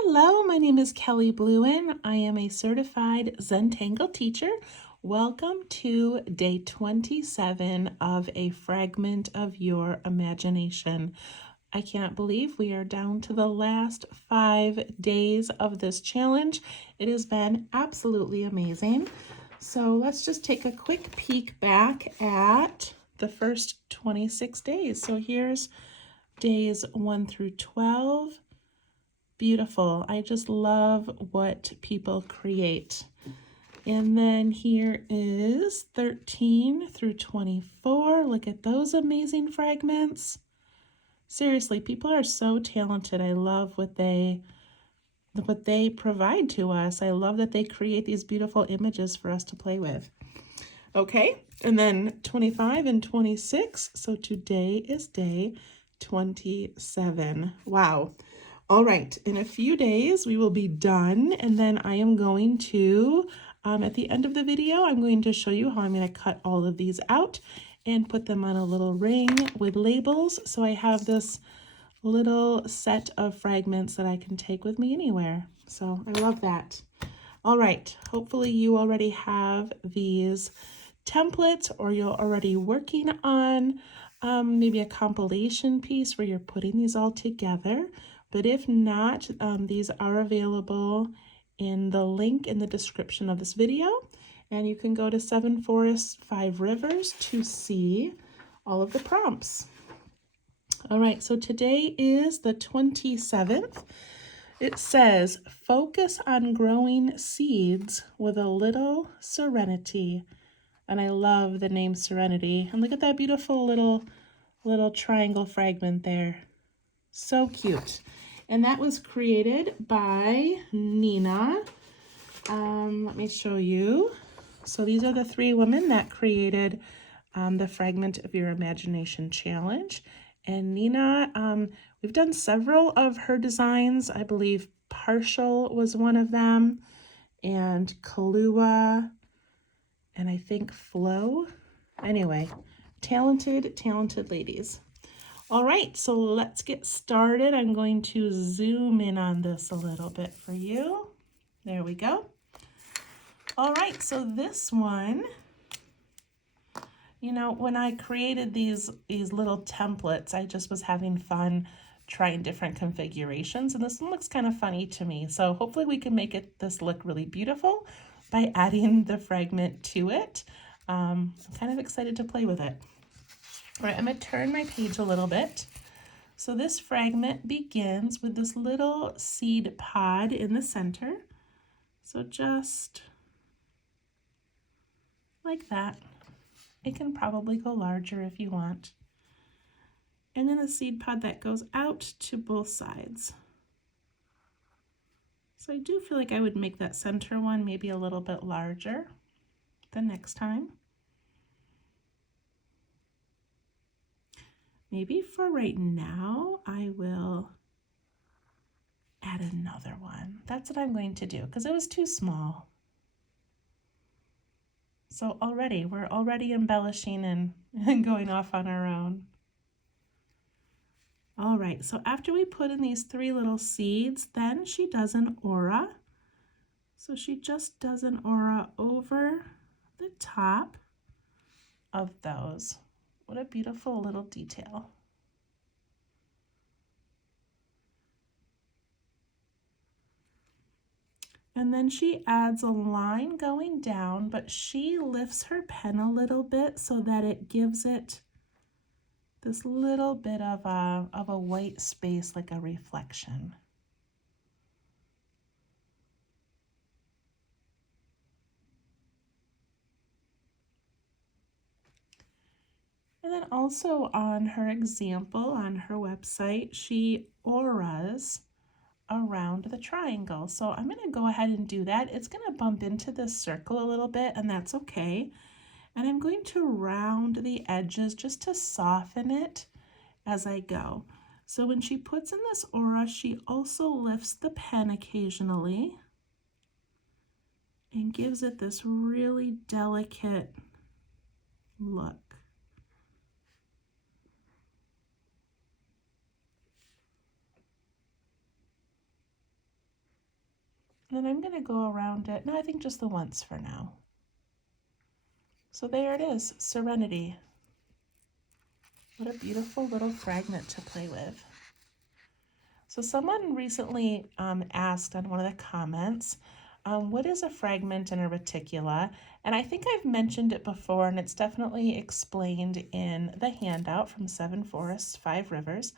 Hello, my name is Kelly Bluen. I am a certified Zentangle teacher. Welcome to day 27 of a fragment of your imagination. I can't believe we are down to the last 5 days of this challenge. It has been absolutely amazing. So let's just take a quick peek back at the first 26 days. So here's days 1 through 12. Beautiful. I just love what people create. And then here is 13 through 24. Look at those amazing fragments. Seriously, people are so talented. I love what they provide to us. I love that they create these beautiful images for us to play with. Okay, and then 25 and 26. So today is day 27. Wow. All right, in a few days we will be done, and then I am going to, at the end of the video, I'm going to show you how I'm going to cut all of these out and put them on a little ring with labels. So I have this little set of fragments that I can take with me anywhere. So I love that. All right, hopefully you already have these templates, or you're already working on maybe a compilation piece where you're putting these all together. But if not, these are available in the link in the description of this video. And you can go to 7 Forests, 5 Rivers to see all of the prompts. All right, so today is the 27th. It says, focus on growing seeds with a little serenity. And I love the name Serenity. And look at that beautiful little triangle fragment there. So cute. And that was created by Nina. Let me show you. So these are the 3 women that created the Fragment of Your Imagination Challenge. And Nina, we've done several of her designs. I believe Partial was one of them, and Kahlua, and I think Flow. Anyway, talented ladies. All right, so let's get started. I'm going to zoom in on this a little bit for you. There we go. All right, so this one, you know, when I created these little templates, I just was having fun trying different configurations, and this one looks kind of funny to me. So hopefully we can make this look really beautiful by adding the fragment to it. I'm kind of excited to play with it. All right, I'm going to turn my page a little bit. So this fragment begins with this little seed pod in the center. So just like that. It can probably go larger if you want. And then a seed pod that goes out to both sides. So I do feel like I would make that center one maybe a little bit larger the next time. Maybe for right now, I will add another one. That's what I'm going to do because it was too small. So we're already embellishing and going off on our own. All right, so after we put in these 3 little seeds, then she does an aura. So she just does an aura over the top of those. What a beautiful little detail. And then she adds a line going down, but she lifts her pen a little bit so that it gives it this little bit of a white space, like a reflection. And then also on her example, on her website, she auras around the triangle. So I'm going to go ahead and do that. It's going to bump into this circle a little bit, and that's okay. And I'm going to round the edges just to soften it as I go. So when she puts in this aura, she also lifts the pen occasionally and gives it this really delicate look. And then I'm going to go around it. No, I think just the once for now. So there it is, Serenity. What a beautiful little fragment to play with. So someone recently asked on one of the comments, what is a fragment and a reticula? And I think I've mentioned it before, and it's definitely explained in the handout from 7 Forests, 5 Rivers.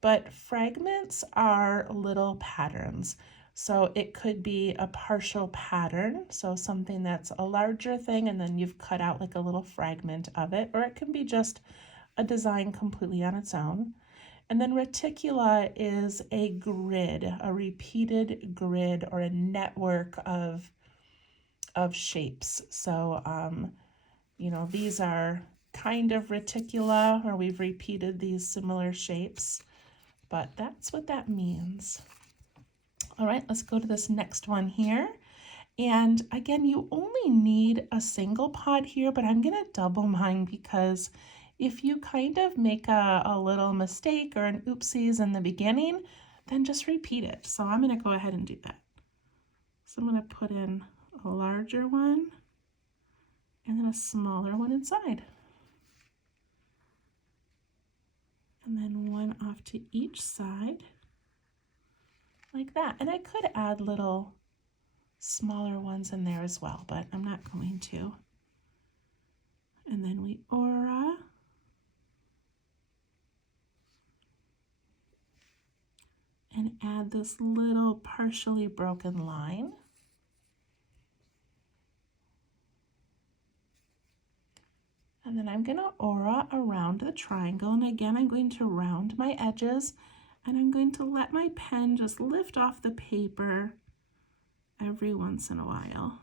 But fragments are little patterns. So it could be a partial pattern, so something that's a larger thing and then you've cut out like a little fragment of it, or it can be just a design completely on its own. And then reticula is a grid, a repeated grid or a network of shapes. So, you know, these are kind of reticula, or we've repeated these similar shapes, but that's what that means. All right, let's go to this next one here. And again, you only need a single pod here, but I'm gonna double mine because if you kind of make a little mistake or an oopsies in the beginning, then just repeat it. So I'm gonna go ahead and do that. So I'm gonna put in a larger one and then a smaller one inside. And then one off to each side, like that. And I could add little smaller ones in there as well, but I'm not going to. And then we aura. And add this little partially broken line. And then I'm going to aura around the triangle. And again, I'm going to round my edges and I'm going to let my pen just lift off the paper every once in a while.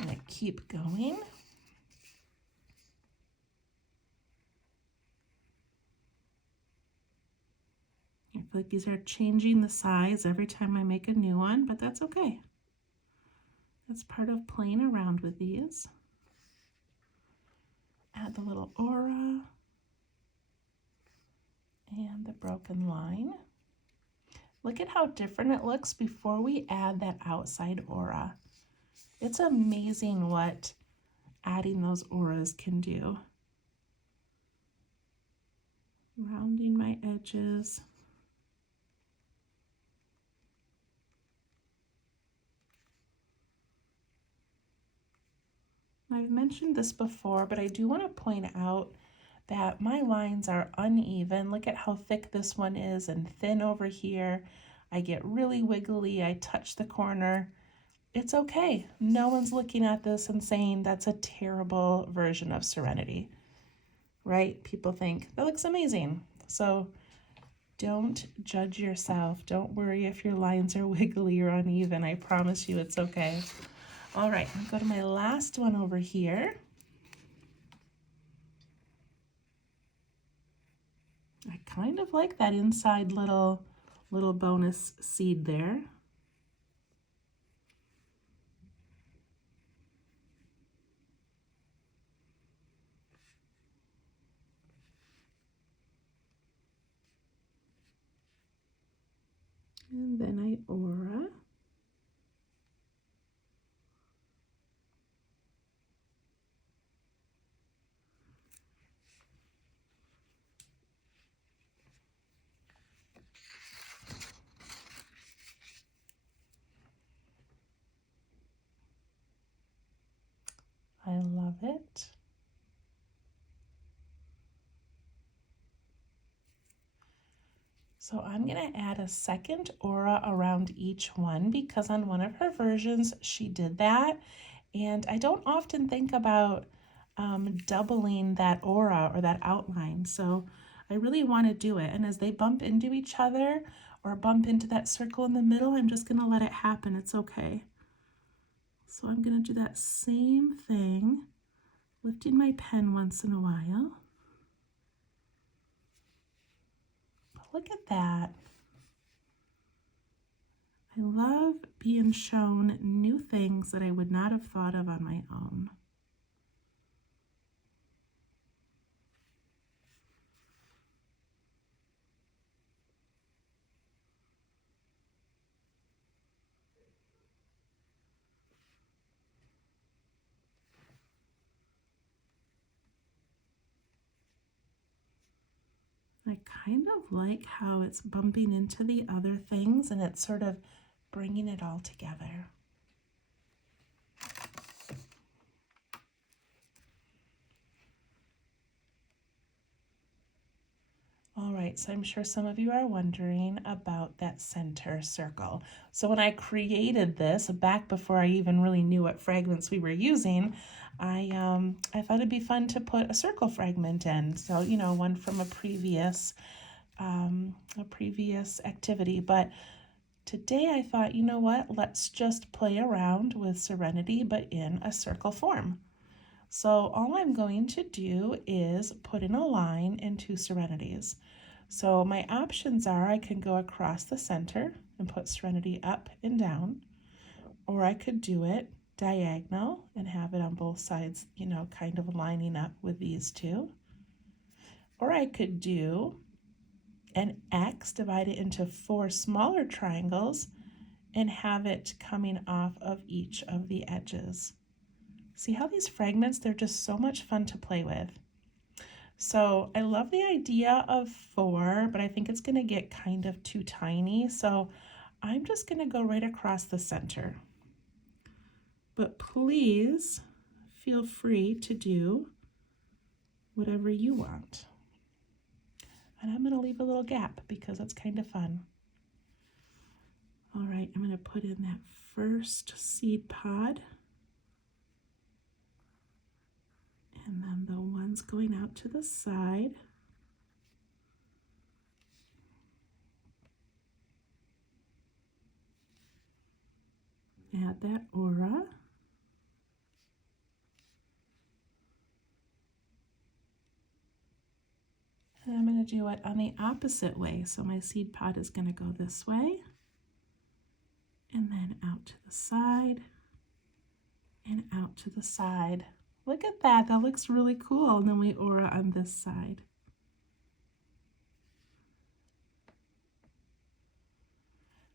And I keep going. I feel like these are changing the size every time I make a new one, but that's okay. That's part of playing around with these. Add the little aura and the broken line. Look at how different it looks before we add that outside aura. It's amazing what adding those auras can do. Rounding my edges. I've mentioned this before, but I do want to point out that my lines are uneven. Look at how thick this one is and thin over here. I get really wiggly. I touch the corner. It's okay. No one's looking at this and saying that's a terrible version of Serenity, right? People think that looks amazing. So don't judge yourself. Don't worry if your lines are wiggly or uneven. I promise you it's okay. All right, I'll go to my last one over here. I kind of like that inside little bonus seed there. And then I aura. I love it. So I'm going to add a second aura around each one because on one of her versions she did that, and I don't often think about doubling that aura or that outline, so I really want to do it. And as they bump into each other or bump into that circle in the middle, I'm just going to let it happen. It's okay. So I'm going to do that same thing, lifting my pen once in a while. Look at that. I love being shown new things that I would not have thought of on my own. I kind of like how it's bumping into the other things and it's sort of bringing it all together. All right, so I'm sure some of you are wondering about that center circle. So when I created this, back before I even really knew what fragments we were using, I thought it'd be fun to put a circle fragment in. So, you know, one from a previous activity. But today I thought, you know what, let's just play around with Serenity, but in a circle form. So all I'm going to do is put in a line into Serenities. So my options are I can go across the center and put Serenity up and down, or I could do it diagonal and have it on both sides, you know, kind of lining up with these two. Or I could do an X, divide it into 4 smaller triangles and have it coming off of each of the edges. See how these fragments, they're just so much fun to play with. So I love the idea of 4, but I think it's going to get kind of too tiny. So I'm just going to go right across the center. But please feel free to do whatever you want. And I'm going to leave a little gap because it's kind of fun. All right, I'm going to put in that first seed pod. And then the ones going out to the side. Add that aura. And I'm going to do it on the opposite way. So my seed pod is going to go this way. And then out to the side. And out to the side. Look at that. That looks really cool. And then we aura on this side.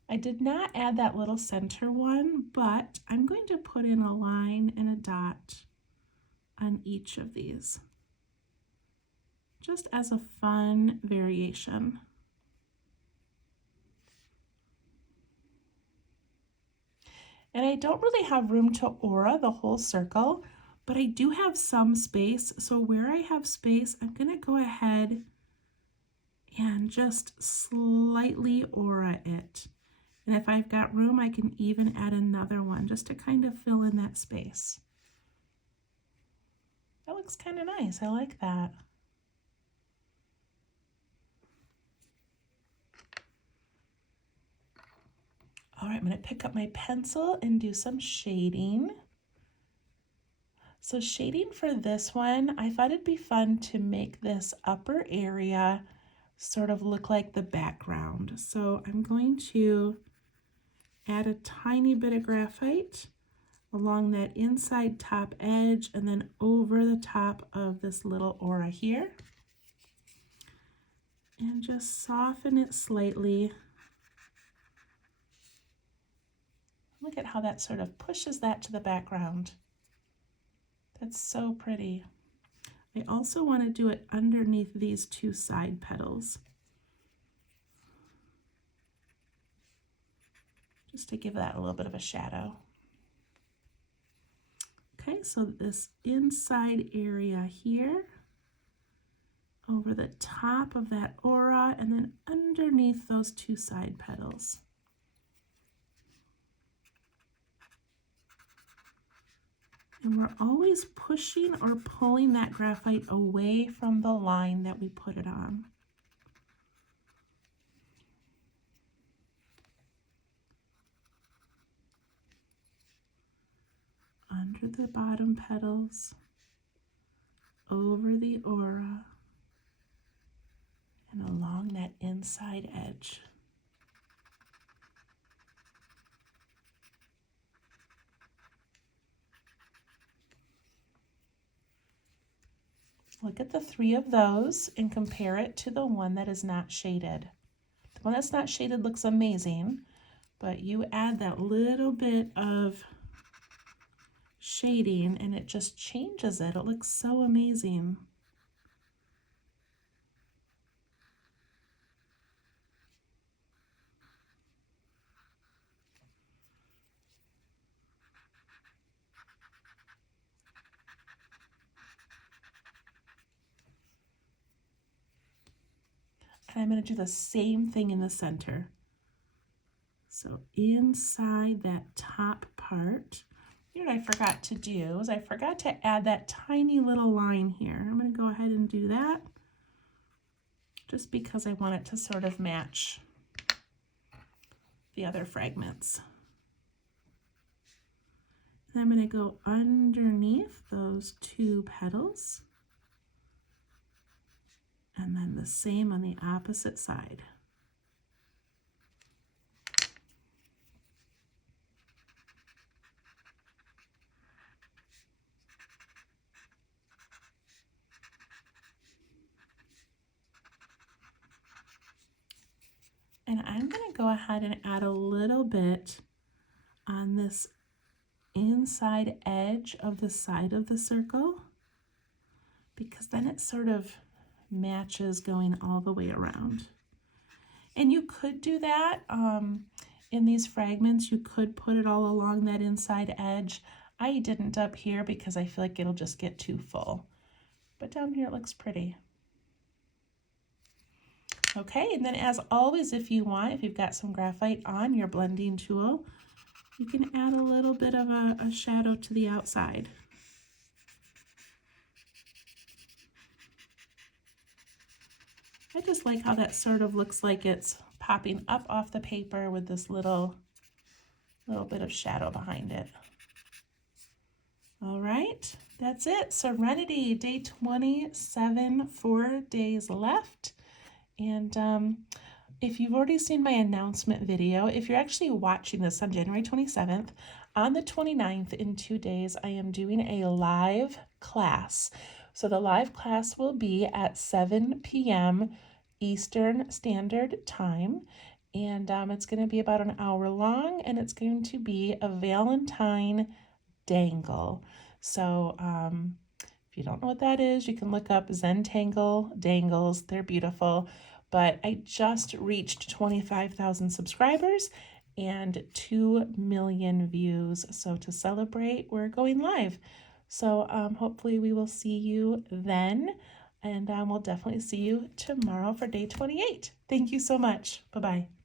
I did not add that little center one, but I'm going to put in a line and a dot on each of these, just as a fun variation. And I don't really have room to aura the whole circle, but I do have some space. So where I have space, I'm going to go ahead and just slightly aura it. And if I've got room, I can even add another one just to kind of fill in that space. That looks kind of nice. I like that. All right, I'm going to pick up my pencil and do some shading. So shading for this one, I thought it'd be fun to make this upper area sort of look like the background. So I'm going to add a tiny bit of graphite along that inside top edge and then over the top of this little aura here. And just soften it slightly. Look at how that sort of pushes that to the background. That's so pretty. I also want to do it underneath these 2 side petals, just to give that a little bit of a shadow. Okay, so this inside area here, over the top of that aura, and then underneath those 2 side petals. And we're always pushing or pulling that graphite away from the line that we put it on. Under the bottom petals, over the aura, and along that inside edge. Look at the 3 of those and compare it to the one that is not shaded. The one that's not shaded looks amazing, but you add that little bit of shading and it just changes it. It looks so amazing. And I'm going to do the same thing in the center. So inside that top part, you know what I forgot to do is I forgot to add that tiny little line here. I'm going to go ahead and do that just because I want it to sort of match the other fragments. And I'm going to go underneath those two petals, and then the same on the opposite side. And I'm going to go ahead and add a little bit on this inside edge of the side of the circle, because then it sort of matches going all the way around. And you could do that in these fragments. You could put it all along that inside edge. I didn't up here because I feel like it'll just get too full. But down here it looks pretty. Okay, and then as always, if you want, if you've got some graphite on your blending tool, you can add a little bit of a shadow to the outside. I just like how that sort of looks like it's popping up off the paper with this little bit of shadow behind it. All right, that's it. Serenity, day 27, 4 days left. And if you've already seen my announcement video, if you're actually watching this on January 27th, on the 29th, in 2 days, I am doing a live class. So the live class will be at 7 p.m. Eastern Standard Time. And it's going to be about an hour long, and it's going to be a Valentine dangle. So if you don't know what that is, you can look up Zentangle dangles. They're beautiful. But I just reached 25,000 subscribers and 2 million views. So to celebrate, we're going live. So hopefully we will see you then. And we'll definitely see you tomorrow for day 28. Thank you so much. Bye-bye.